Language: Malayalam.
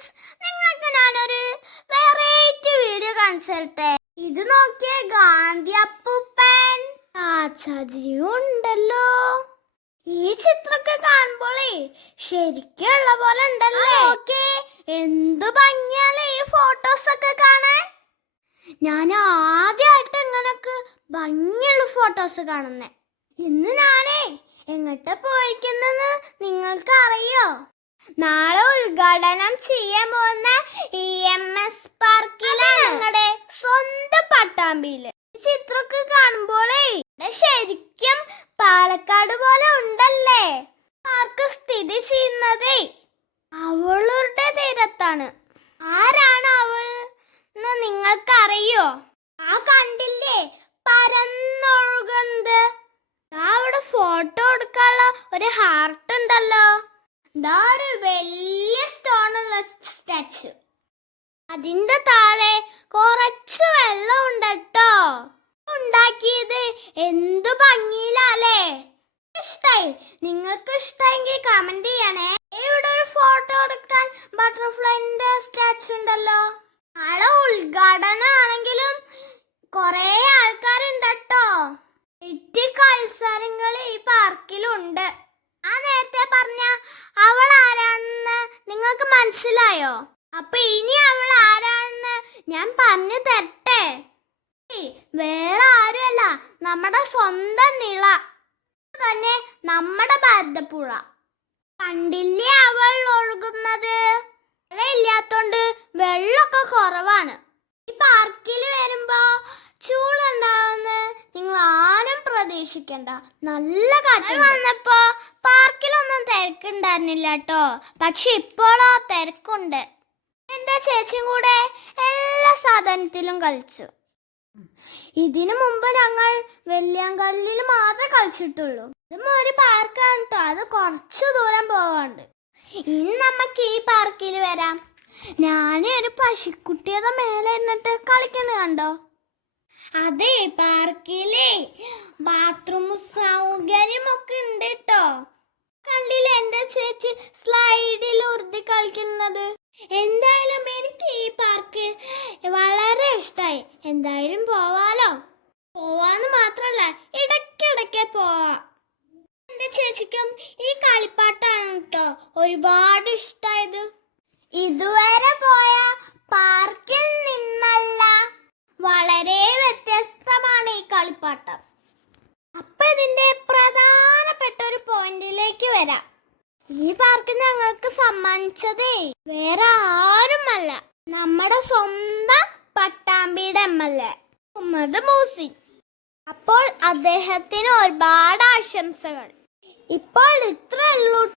ഫ്രണ്ട്സ്, നിങ്ങൾക്ക് ഞാനൊരു വെറൈറ്റി വീഡിയോ കാണിച്ചു തരട്ടെ. ഇത് നോക്കിയ ഗാന്ധി അപ്പൂപ്പൻ ആച്ചാജിയും ഉണ്ടല്ലോ. ഈ ചിത്രമൊക്കെ കാണുമ്പോളേ ശരിക്കുള്ള പോലെ ഉണ്ടല്ലേ. ഓക്കെ, എന്തു ഭംഗിയാലേ ഈ ഫോട്ടോസ് ഒക്കെ കാണാൻ. ഞാൻ ആദ്യമായിട്ട് ഇങ്ങനൊക്കെ ഭംഗിയുള്ള ഫോട്ടോസ് കാണുന്നേ. ഇന്ന് ഞാനേ എങ്ങോട്ടാ പോയിരിക്കുന്നെന്ന് നിങ്ങൾക്ക് അറിയോ? നാളെ ഉദ്ഘാടനം ചെയ്യാൻ പോകുന്ന EMS പാർക്കിലാണ്, ഞങ്ങളുടെ സ്വന്തം പട്ടാമ്പിയില്. ചിത്രമൊക്കെ കാണുമ്പോളേ ശരിക്കും പാലക്കാട് പോലെ ഉണ്ടല്ലേ. പാർക്ക് സ്ഥിതി ചെയ്യുന്നതേ അവളുടെ തീരത്താണ്. ആരാണ് അവൾ എന്ന് നിങ്ങൾക്കറിയോ? ആ കണ്ടില്ലേ പരന്നൊഴുകുന്നത്? അവിടെ ഫോട്ടോ എടുക്കാനുള്ള ഒരു ഹാർട്ട് ഉണ്ടല്ലോ. ഇതാ ഒരു വലിയ സ്റ്റോണുള്ള സ്റ്റാച്ചു. അതിന്റെ താഴെ കുറച്ച് വെള്ളം ഉണ്ട് കേട്ടോ. ഉണ്ടാക്കിയത് എന്തു ഭംഗിയിലല്ലേ. ഇഷ്ടായി? നിങ്ങൾക്ക് ഇഷ്ടായെങ്കിൽ കമന്റ് ചെയ്യണേ. ഇവിടെ ഒരു ഫോട്ടോ എടുക്കാൻ ബട്ടർഫ്ലൈന്റെ സ്റ്റാച്ചു ഉണ്ടല്ലോ. നാളെ ഉദ്ഘാടനം ആണെങ്കിലും കൊറേ ആൾക്കാരുണ്ട് കേട്ടോ. മത്സരങ്ങൾ ഈ പാർക്കിലുണ്ട്. ആ നേരത്തെ പറഞ്ഞ അവൾ ആരാണെന്ന് നിങ്ങൾക്ക് മനസ്സിലായോ? അപ്പൊ ഇനി അവൾ ആരാണെന്ന് ഞാൻ പറഞ്ഞു തരട്ടെ. വേറെ ആരുമല്ല, നമ്മുടെ സ്വന്തം നിള തന്നെ, നമ്മുടെ ഭാരതപ്പുഴ. കണ്ടില്ലേ അവൾ ഒഴുകുന്നത്? ഇല്ലാത്തോണ്ട് വെള്ളമൊക്കെ കുറവാണ്. ഈ പാർക്കിൽ വരുമ്പോ ചൂടുണ്ടാവുന്ന നിങ്ങൾ ആരും പ്രതീക്ഷിക്കണ്ട. നല്ല കാറ്റ് വന്നപ്പോ പാർക്കിലൊന്നും തിരക്കുണ്ടായിരുന്നില്ല കേട്ടോ. പക്ഷെ ഇപ്പോഴോ തിരക്കുണ്ട്. എന്റെ ചേച്ചിയും കൂടെ എല്ലാ സാധനത്തിലും കളിച്ചു. ഇതിനു മുമ്പ് ഞങ്ങൾ വെള്ളിയാങ്കല്ലിൽ മാത്രമേ കളിച്ചിട്ടുള്ളൂ. ഇതും ഒരു പാർക്കാണ് കേട്ടോ. അത് കുറച്ചു ദൂരം പോവാണ്ട്. ഇനി നമുക്ക് ഈ പാർക്കിൽ വരാം. ഞാനൊരു പശുക്കുട്ടിയുടെ മേലെ ഇരുന്നിട്ട് കളിക്കുന്നത് കണ്ടോ? അതെ, പാർക്കിലെ ബാത്റൂം സൗകര്യമൊക്കെ ഉണ്ട് കേട്ടോ. കണ്ടില്ലേ എന്റെ ചേച്ചി സ്ലൈഡിൽ ഉരുട്ടി കളിക്കുന്നത്? എന്തായാലും എനിക്ക് ഈ പാർക്ക് വളരെ ഇഷ്ടമായി. എന്തായാലും പോവാലോ. പോവാന്ന് മാത്രല്ല, ഇടയ്ക്കിടയ്ക്ക് പോവാ. എന്റെ ചേച്ചിക്കും ഈ കളിപ്പാട്ടാണ് കേട്ടോ ഒരുപാട് ഇഷ്ടമായത്. ഇതുവരെ പോയ പാർക്കിൽ നിന്നല്ല, വളരെ വ്യത്യസ്തമാണ് ഈ കളിപ്പാട്ടം. അപ്പൊ ഇതിന്റെ പ്രധാനപ്പെട്ട ഒരു പോയിന്റിലേക്ക് വരാം. ഈ പാർക്ക് ഞങ്ങൾക്ക് സമ്മാനിച്ചതേ വേറെ ആരുമല്ല, നമ്മുടെ സ്വന്തം പട്ടാമ്പിയുടെ MLA മുഹമ്മദ് മൂസിൻ. അപ്പോൾ അദ്ദേഹത്തിന് ഒരുപാട് ആശംസകൾ. ഇപ്പോൾ ഇത്രേ ഉള്ളൂ.